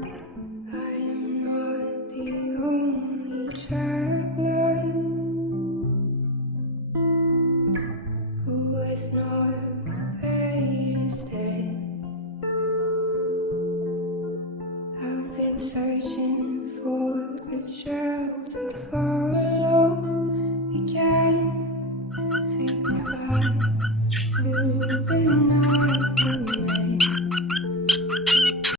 I am not the only traveler who was not prepared to stay. I've been searching for a shelter far